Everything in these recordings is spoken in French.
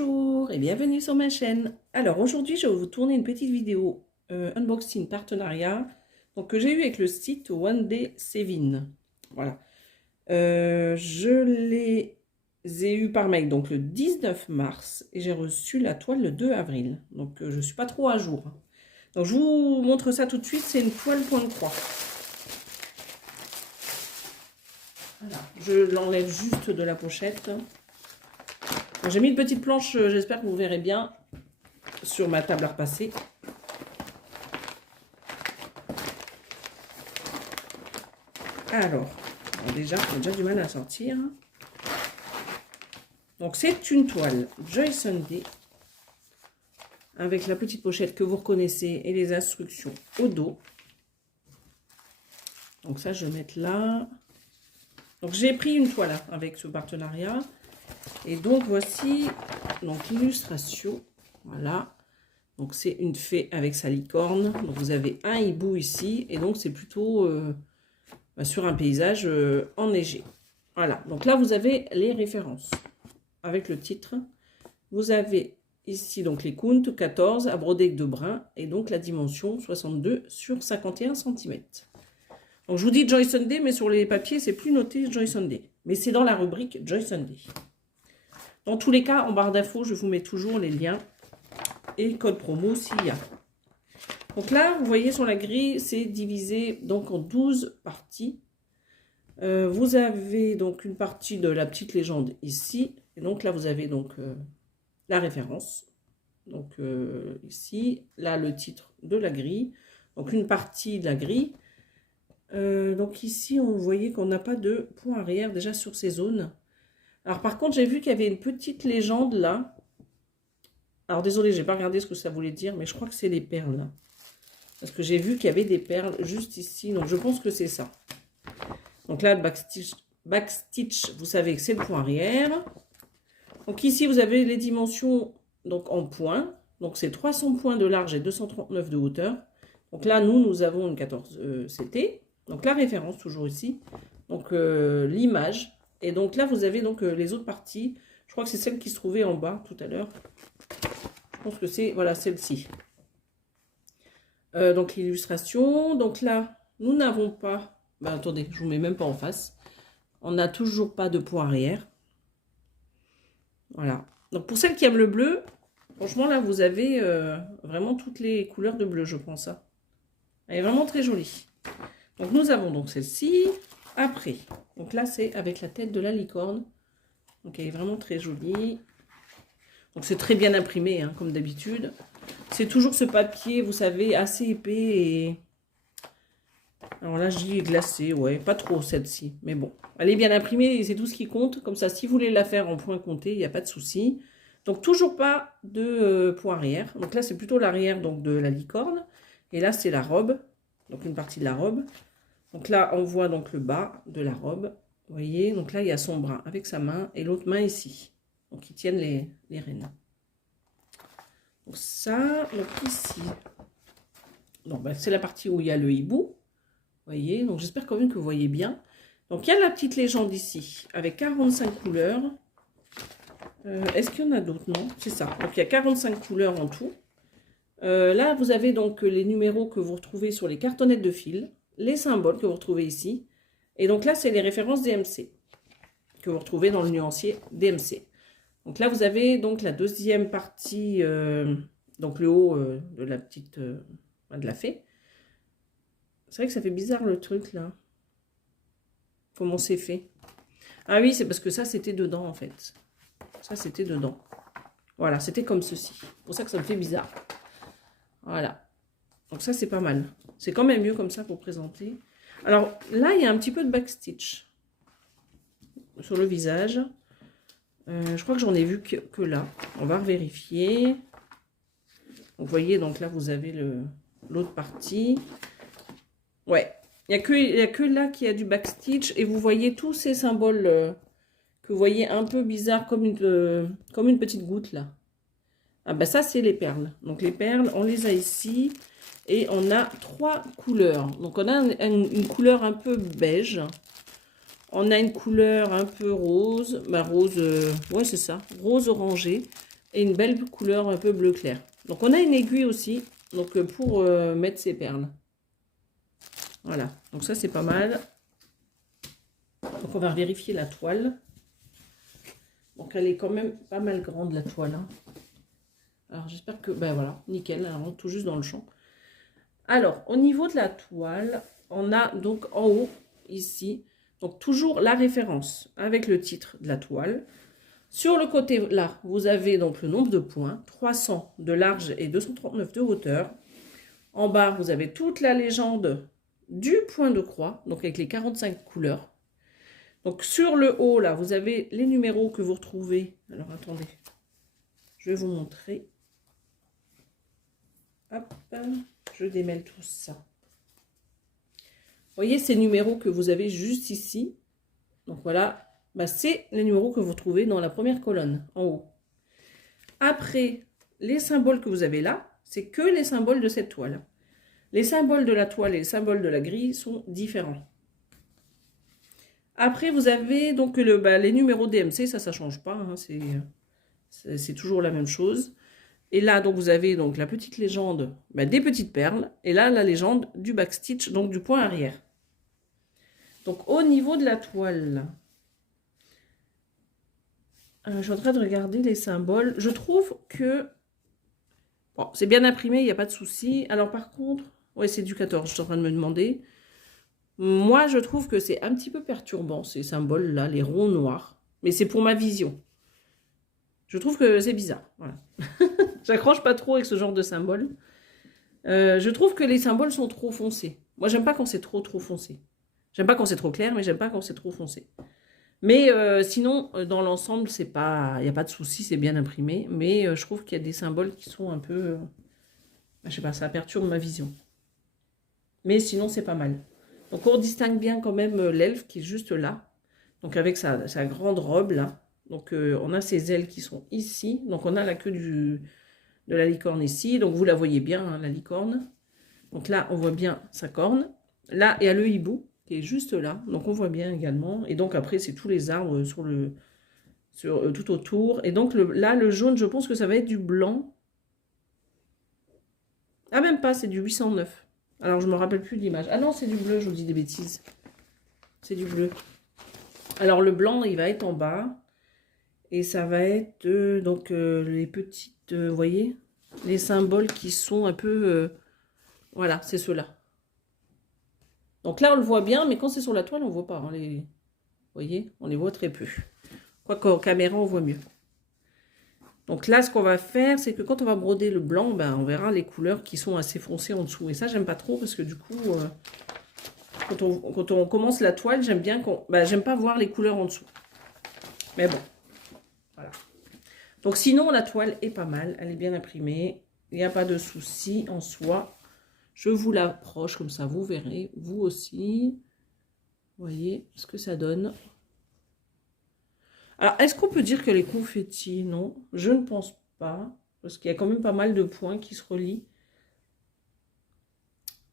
Bonjour et bienvenue sur ma chaîne. Alors aujourd'hui je vais vous tourner une petite vidéo unboxing partenariat que j'ai eu avec le site One Day Sevin. Voilà. Je les ai eu par mail donc le 19 mars et j'ai reçu la toile le 2 avril. Donc je ne suis pas trop à jour. Donc je vous montre ça tout de suite, c'est une toile point de croix. Voilà. Je l'enlève juste de la pochette. J'ai mis une petite planche, j'espère que vous verrez bien, sur ma table à repasser. Alors déjà, on a déjà du mal à sortir. Donc c'est une toile Joy Sunday avec la petite pochette que vous reconnaissez et les instructions au dos. Donc ça, je vais mettre là. Donc j'ai pris une toile avec ce partenariat. Et donc voici l'illustration. Voilà. Donc c'est une fée avec sa licorne. Donc vous avez un hibou ici. Et donc c'est plutôt sur un paysage enneigé. Voilà. Donc là vous avez les références avec le titre. Vous avez ici donc les counts 14 à broder de brun. Et donc la dimension 62 sur 51 cm. Donc je vous dis Joy Sunday, mais sur les papiers c'est plus noté Joy Sunday. Mais c'est dans la rubrique Joy Sunday. Dans tous les cas, en barre d'infos, je vous mets toujours les liens et code promo s'il y a. Donc là, vous voyez sur la grille, c'est divisé donc en 12 parties. Vous avez donc une partie de la petite légende ici. Et donc là, vous avez donc la référence. Donc ici, là, le titre de la grille. Donc une partie de la grille. Donc ici, vous voyez qu'on n'a pas de point arrière déjà sur ces zones. Alors par contre, j'ai vu qu'il y avait une petite légende là. Alors désolé, j'ai pas regardé ce que ça voulait dire, mais je crois que c'est les perles. Là. Parce que j'ai vu qu'il y avait des perles juste ici, donc je pense que c'est ça. Donc là, le backstitch, vous savez que c'est le point arrière. Donc ici, vous avez les dimensions donc en points. Donc c'est 300 points de large et 239 de hauteur. Donc là, nous avons une 14 CT. Donc la référence, toujours ici. Donc l'image. Et donc là, vous avez donc les autres parties. Je crois que c'est celle qui se trouvait en bas tout à l'heure. Je pense que c'est, voilà, celle-ci. Donc l'illustration. Donc là, nous n'avons pas... Ben, attendez, je vous mets même pas en face. On n'a toujours pas de point arrière. Voilà. Donc pour celles qui aiment le bleu, franchement là, vous avez vraiment toutes les couleurs de bleu, je pense. Hein. Elle est vraiment très jolie. Donc nous avons donc celle-ci. Après, donc là c'est avec la tête de la licorne. Donc elle est vraiment très jolie. Donc c'est très bien imprimé, hein, comme d'habitude. C'est toujours ce papier, vous savez, assez épais et... Alors là je dis glacé, ouais, pas trop celle-ci. Mais bon, elle est bien imprimée et c'est tout ce qui compte. Comme ça, si vous voulez la faire en point compté, il n'y a pas de souci. Donc toujours pas de point arrière. Donc là c'est plutôt l'arrière donc de la licorne. Et là c'est la robe, donc une partie de la robe. Donc là, on voit donc le bas de la robe. Vous voyez, donc là, il y a son bras avec sa main et l'autre main ici. Donc, ils tiennent les rênes. Donc ça, donc ici. Donc, ben, c'est la partie où il y a le hibou. Vous voyez, donc j'espère quand même que vous voyez bien. Donc, il y a la petite légende ici avec 45 couleurs. Est-ce qu'il y en a d'autres? Non, c'est ça. Donc, il y a 45 couleurs en tout. Là, vous avez donc les numéros que vous retrouvez sur les cartonnettes de fil. Les symboles que vous retrouvez ici. Et donc là, c'est les références DMC que vous retrouvez dans le nuancier DMC. Donc là, vous avez donc la deuxième partie, donc le haut de la petite, de la fée. C'est vrai que ça fait bizarre le truc là. Comment c'est fait? Ah oui, c'est parce que ça, c'était dedans en fait. Ça, c'était dedans. Voilà, c'était comme ceci. C'est pour ça que ça me fait bizarre. Voilà. Donc ça, c'est pas mal. C'est quand même mieux comme ça pour présenter. Alors là, il y a un petit peu de backstitch sur le visage. Je crois que j'en ai vu que là. On va vérifier. Donc, vous voyez, donc là, vous avez l'autre partie. Ouais, il n'y a que là qu'il y a du backstitch. Et vous voyez tous ces symboles que vous voyez un peu bizarres comme une petite goutte là. Ah ben ça, c'est les perles. Donc les perles, on les a ici. Et on a 3 couleurs. Donc on a une couleur un peu beige. On a une couleur un peu rose. Bah, rose, ouais c'est ça. Rose orangé. Et une belle couleur un peu bleu clair. Donc on a une aiguille aussi, donc pour mettre ses perles. Voilà, donc ça c'est pas mal. Donc on va vérifier la toile. Donc elle est quand même pas mal grande la toile. Hein. Alors j'espère que, ben voilà, nickel, elle rentre tout juste dans le champ. Alors au niveau de la toile, on a donc en haut, ici, donc toujours la référence avec le titre de la toile. Sur le côté là, vous avez donc le nombre de points, 300 de large et 239 de hauteur. En bas, vous avez toute la légende du point de croix, donc avec les 45 couleurs. Donc sur le haut, là, vous avez les numéros que vous retrouvez. Alors attendez, je vais vous montrer. Hop, je démêle tout ça. Vous voyez ces numéros que vous avez juste ici. Donc voilà, bah, c'est les numéros que vous trouvez dans la première colonne, en haut. Après, les symboles que vous avez là, c'est que les symboles de cette toile. Les symboles de la toile et les symboles de la grille sont différents. Après, vous avez donc les numéros DMC, ça ne change pas, hein, c'est toujours la même chose. Et là, donc, vous avez donc la petite légende des petites perles, et là, la légende du backstitch, donc du point arrière. Donc, au niveau de la toile, je suis en train de regarder les symboles. Je trouve que bon, c'est bien imprimé, il n'y a pas de souci. Alors, par contre, ouais, c'est du 14, je suis en train de me demander. Moi, je trouve que c'est un petit peu perturbant, ces symboles-là, les ronds noirs. Mais c'est pour ma vision. Je trouve que c'est bizarre. Voilà. J'accroche pas trop avec ce genre de symboles. Je trouve que les symboles sont trop foncés. Moi, j'aime pas quand c'est trop foncé. J'aime pas quand c'est trop clair, mais j'aime pas quand c'est trop foncé. Mais sinon, dans l'ensemble, il n'y a pas de souci, c'est bien imprimé. Mais je trouve qu'il y a des symboles qui sont un peu... je sais pas, ça perturbe ma vision. Mais sinon, c'est pas mal. Donc, on distingue bien quand même l'elfe qui est juste là. Donc, avec sa grande robe, là. Donc, on a ses ailes qui sont ici. Donc, on a la queue de la licorne ici. Donc, vous la voyez bien, hein, la licorne. Donc, là, on voit bien sa corne. Là, il y a le hibou qui est juste là. Donc, on voit bien également. Et donc, après, c'est tous les arbres tout autour. Et donc, là, le jaune, je pense que ça va être du blanc. Ah, même pas, c'est du 809. Alors, je me rappelle plus de l'image. Ah non, c'est du bleu, je vous dis des bêtises. C'est du bleu. Alors, le blanc, il va être en bas. Et ça va être, les petites, vous voyez, les symboles qui sont un peu... voilà, c'est ceux-là. Donc là, on le voit bien, mais quand c'est sur la toile, on ne voit pas. Hein, vous voyez, on les voit très peu. Quoique en caméra, on voit mieux. Donc là, ce qu'on va faire, c'est que quand on va broder le blanc, on verra les couleurs qui sont assez foncées en dessous. Et ça, j'aime pas trop parce que du coup, quand on commence la toile, j'aime bien j'aime pas voir les couleurs en dessous. Mais bon, voilà. Donc sinon, la toile est pas mal. Elle est bien imprimée. Il n'y a pas de souci en soi. Je vous l'approche comme ça, vous verrez. Vous aussi. Vous voyez ce que ça donne. Alors, est-ce qu'on peut dire que les confettis? Non, je ne pense pas. Parce qu'il y a quand même pas mal de points qui se relient.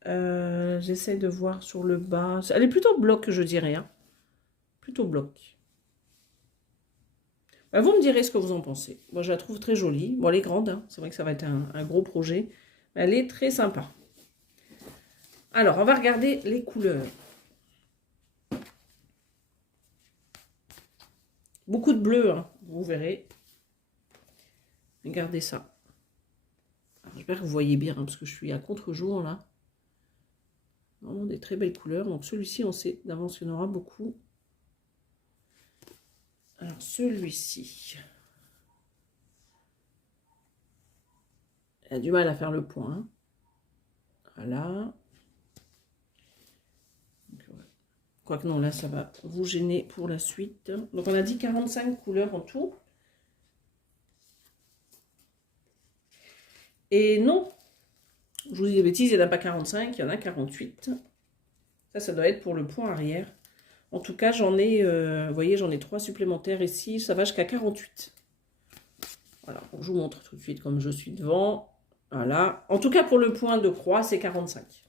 J'essaie de voir sur le bas. Elle est plutôt bloc, je dirais. Hein. Plutôt bloc. Vous me direz ce que vous en pensez. Moi, je la trouve très jolie. Bon, elle est grande. Hein. C'est vrai que ça va être un gros projet. Elle est très sympa. Alors, on va regarder les couleurs. Beaucoup de bleu, hein, vous verrez. Regardez ça. J'espère que vous voyez bien, hein, parce que je suis à contre-jour, là. Vraiment des très belles couleurs. Donc, celui-ci, on sait d'avance qu'il y en aura beaucoup. Alors, celui-ci. Elle a du mal à faire le point. Hein. Voilà. Quoique non, là, ça va vous gêner pour la suite. Donc, on a dit 45 couleurs en tout. Et non, je vous dis des bêtises, il n'y en a pas 45, il y en a 48. Ça doit être pour le point arrière. En tout cas, j'en ai, vous voyez, j'en ai 3 supplémentaires ici. Ça va jusqu'à 48. Voilà, donc je vous montre tout de suite comme je suis devant. Voilà. En tout cas, pour le point de croix, c'est 45.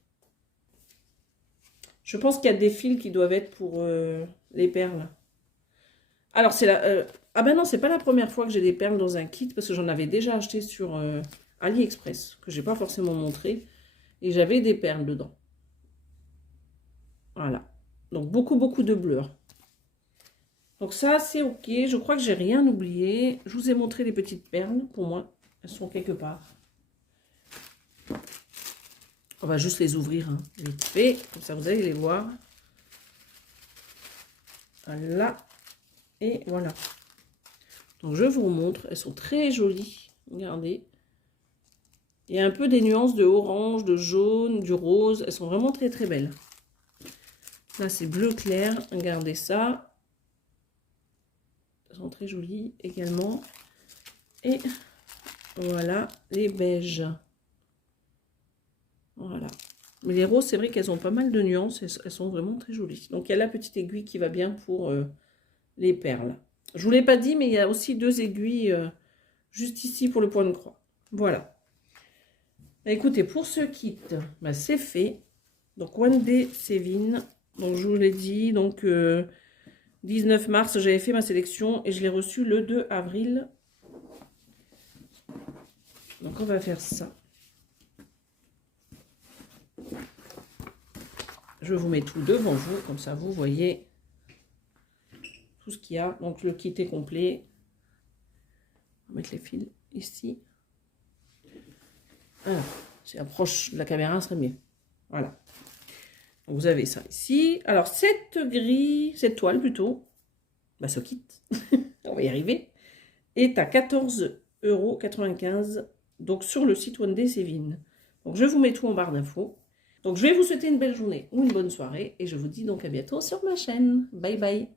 Je pense qu'il y a des fils qui doivent être pour les perles. Alors, c'est la... ah ben non, c'est pas la première fois que j'ai des perles dans un kit, parce que j'en avais déjà acheté sur AliExpress, que j'ai pas forcément montré. Et j'avais des perles dedans. Voilà. Donc, beaucoup de bleu. Donc ça, c'est ok. Je crois que j'ai rien oublié. Je vous ai montré les petites perles, pour moi. Elles sont quelque part. On va juste les ouvrir, hein, vite fait. Comme ça, vous allez les voir. Voilà. Et voilà. Donc, je vous montre. Elles sont très jolies. Regardez. Il y a un peu des nuances de orange, de jaune, du rose. Elles sont vraiment très belles. Là, c'est bleu clair. Regardez ça. Elles sont très jolies également. Et voilà, les beiges. Voilà. Mais les roses, c'est vrai qu'elles ont pas mal de nuances. Elles sont vraiment très jolies. Donc, il y a la petite aiguille qui va bien pour les perles. Je ne vous l'ai pas dit, mais il y a aussi 2 aiguilles juste ici pour le point de croix. Voilà. Bah, écoutez, pour ce kit, bah, c'est fait. Donc, One Day Sevin. Donc, je vous l'ai dit. Donc, 19 mars, j'avais fait ma sélection et je l'ai reçu le 2 avril. Donc, on va faire ça. Je vous mets tout devant vous, comme ça vous voyez tout ce qu'il y a. Donc le kit est complet. On va mettre les fils ici. Alors, si approche de la caméra, ce serait mieux. Voilà. Donc, vous avez ça ici. Alors, cette toile plutôt, bah, ce kit, on va y arriver, est à 14,95 €. Donc sur le site One Day Sevin. Donc je vous mets tout en barre d'infos. Donc je vais vous souhaiter une belle journée ou une bonne soirée et je vous dis donc à bientôt sur ma chaîne. Bye bye.